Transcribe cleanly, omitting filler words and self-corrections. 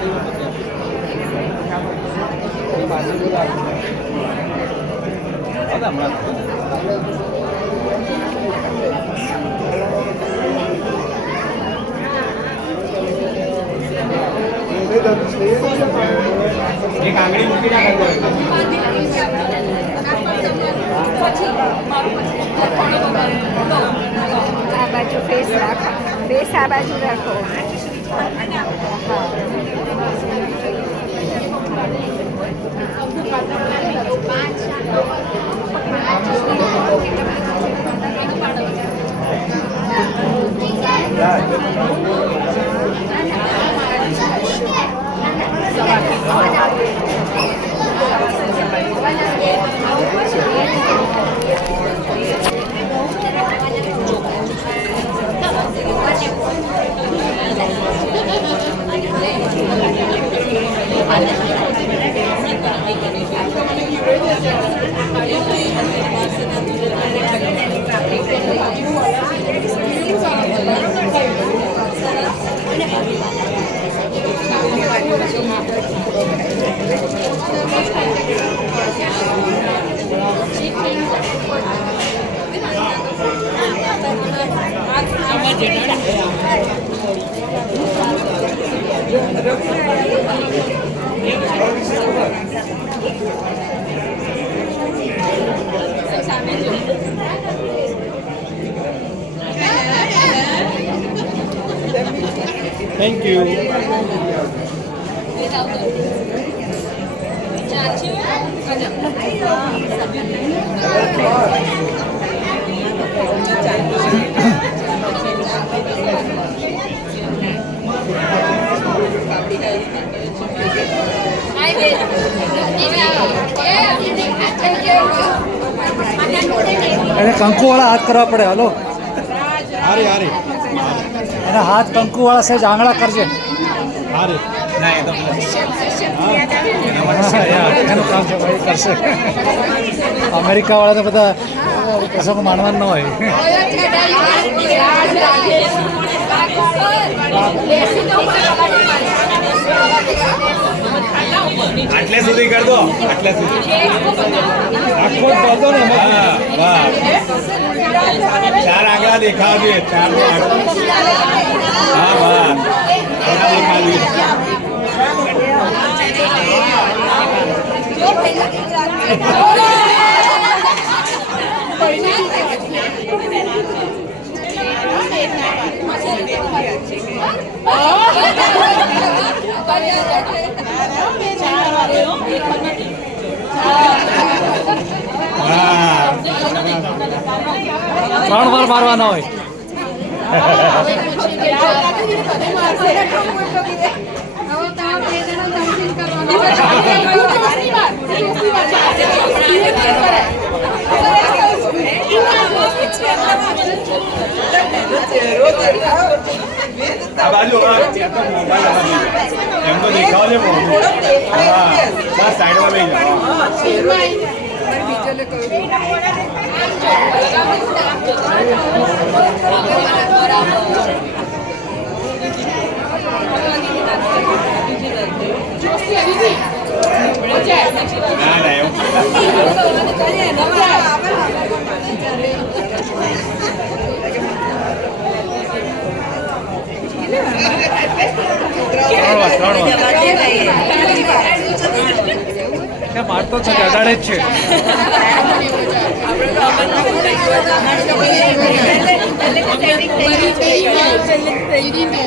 એક આંગળી મૂકી ના આ બાજુ ફેસ રાખો, ફેસ આ બાજુ રાખો. Thank you. એને કંકુવાળા હાથ કરવા પડે. હલો હારે હારે એના હાથ કંકુવાળા સહેજ આંગળા કરજે. હારે ના એ તો એનું કામ છે ભાઈ, કરશે. અમેરિકાવાળાને બધા પ્રસંગ માનવાનું ન હોય. આટલે સુધી કર દો, આટલે સુધી આખો જ બધો ને. વાહ, ચાર આંગળા દેખાવ જોઈએ, ચાર હા વાહ દેખાવ જોઈએ. ત્રણ વાર મારવાના હોય. આ બાજુ એમ તો દેખાવ છે. હા સાઈડમાં લઈ જાઓ. ના ના એવું મારતો છે, અડાડે જ છે.